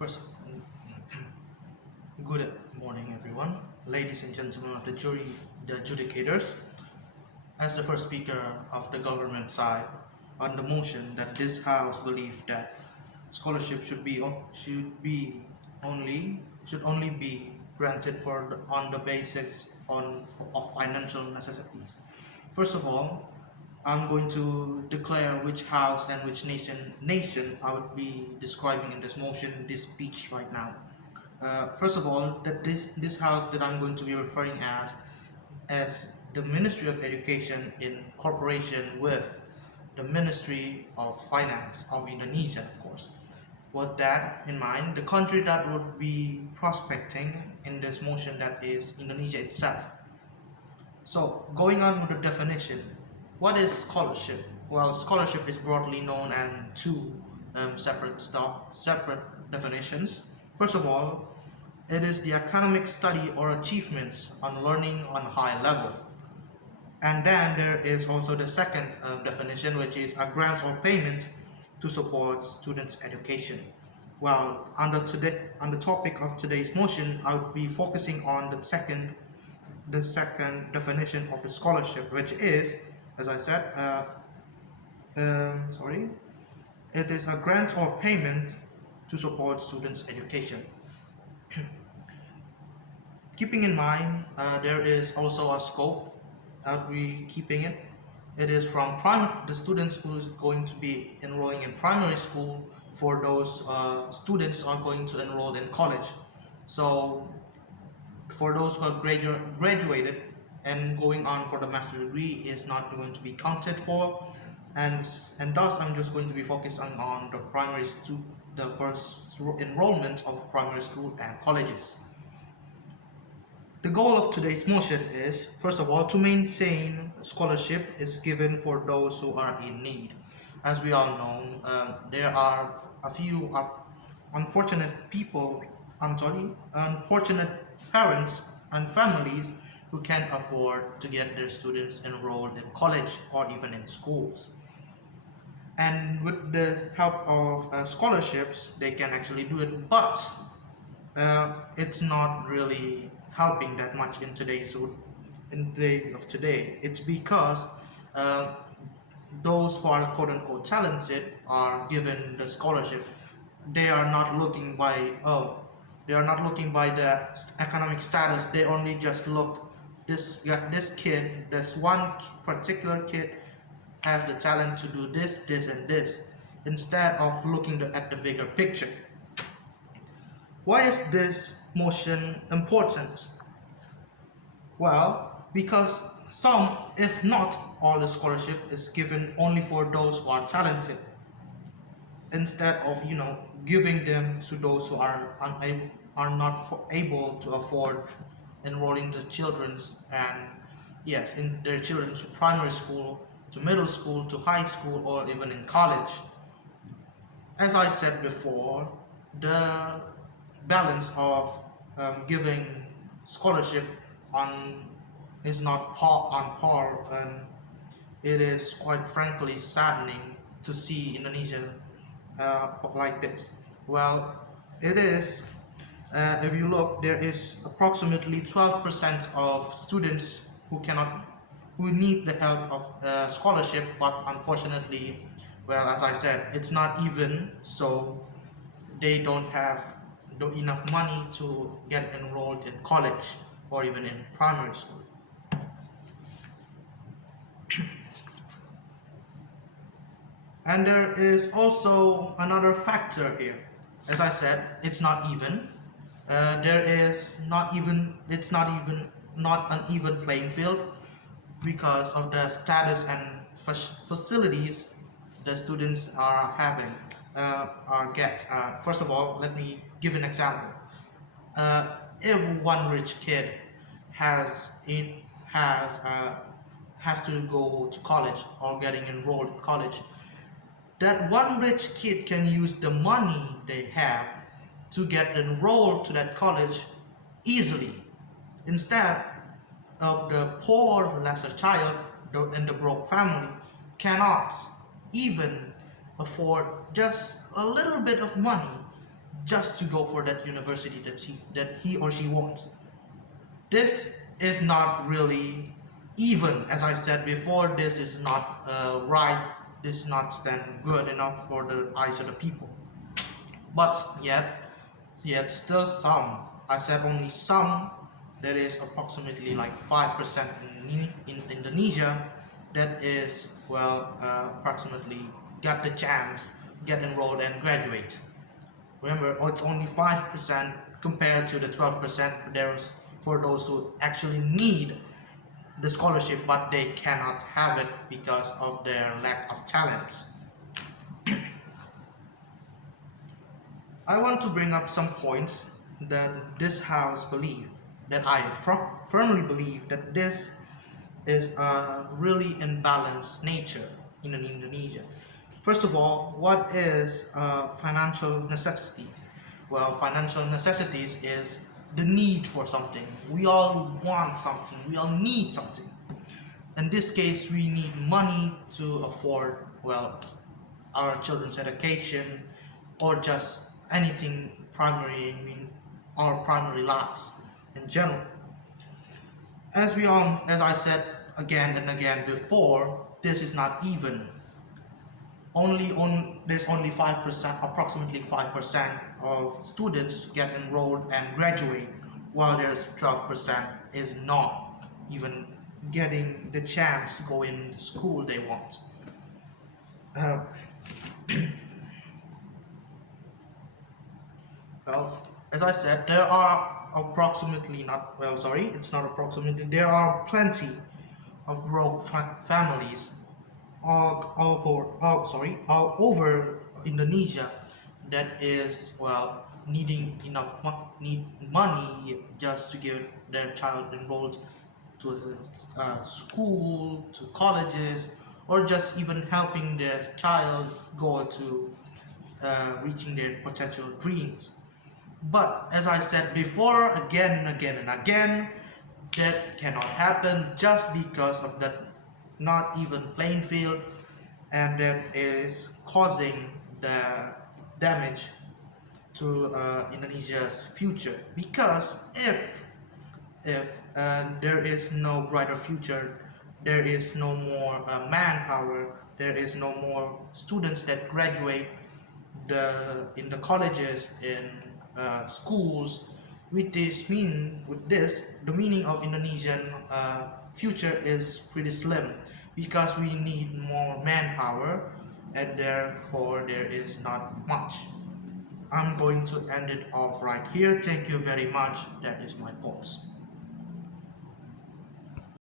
First, good morning, everyone, ladies and gentlemen of the jury, the adjudicators. As the first speaker of the government side, on the motion that this House believes that scholarship should only be granted on the basis of financial necessities. First of all, I'm going to declare which house and which nation I would be describing in this motion, this speech right now. First of all, that this house that I'm going to be referring as the Ministry of Education in cooperation with the Ministry of Finance of Indonesia, of course. With that in mind, the country that would be prospecting in this motion, that is Indonesia itself. So, going on with the definition, what is scholarship? Well, scholarship is broadly known as two separate definitions. First of all, it is the academic study or achievements on learning on a high level. And then there is also the second definition, which is a grant or payment to support students' education. Well, on the topic of today's motion, I would be focusing on the second definition of a scholarship, which is, as I said, it is a grant or payment to support students' education. Keeping in mind, there is also a scope that we keeping it. It is from the students who is going to be enrolling in primary school, for those students are going to enroll in college. So for those who have graduated and going on for the master's degree is not going to be counted for, and thus I'm just going to be focusing on the first enrollment of primary school and colleges. The goal of today's motion is, first of all, to maintain scholarship is given for those who are in need. As we all know, there are a few unfortunate parents and families who can't afford to get their students enrolled in college or even in schools. And with the help of scholarships, they can actually do it, but it's not really helping that much in the day of today. It's because those who are quote-unquote talented are given the scholarship. They are not looking by the economic status. They only just look, this one particular kid has the talent to do this, and this, instead of looking at the bigger picture. Why is this motion important? Well, because some, if not all, the scholarship is given only for those who are talented, instead of giving them to those who are not able to afford enrolling the children's in their children to primary school, to middle school, to high school, or even in college. As I said before, the balance of giving scholarship is not on par, and it is quite frankly saddening to see Indonesia like this. Well, it is. If you look, there is approximately 12% of students who need the help of scholarship, but unfortunately, well, as I said, it's not even, so they don't have enough money to get enrolled in college or even in primary school. And there is also another factor here. As I said, it's not even. It's not an even playing field because of the status and facilities the students are having first of all, let me give an example. If one rich kid has to go to college or getting enrolled in college, that one rich kid can use the money they have to get enrolled to that college easily, instead of the poor lesser child and the broke family cannot even afford just a little bit of money just to go for that university that he or she wants. This is not really even. As I said before, this is not right. This is not stand good enough for the eyes of the people. But yet still some. I said only some. That is approximately like 5% in Indonesia. That is approximately get the chance, get enrolled and graduate. Remember, it's only 5% compared to the 12% there's for those who actually need the scholarship but they cannot have it because of their lack of talent. I want to bring up some points that this house believe, that I firmly believe that this is a really imbalanced nature in Indonesia. First of all, what is financial necessity? Well, financial necessities is the need for something. We all want something. We all need something. In this case, we need money to afford, our children's education or just anything primary, our primary lives in general. As I said again and again before, this is not even. There's only 5%, approximately 5% of students get enrolled and graduate, while there's 12% is not even getting the chance to go in the school they want. Uh, well, as I said, there are there are plenty of broke families all over Indonesia that is needing need money just to get their child enrolled to school, to colleges, or just even helping their child go to reaching their potential dreams. But as I said before, again and again and again, that cannot happen just because of that not even playing field, and that is causing the damage to Indonesia's future. Because if there is no brighter future, there is no more manpower, there is no more students that graduate in the colleges, in schools. With this, the meaning of Indonesian future is pretty slim, because we need more manpower and therefore there is not much. I'm going to end it off right here. Thank you very much. That is my thoughts.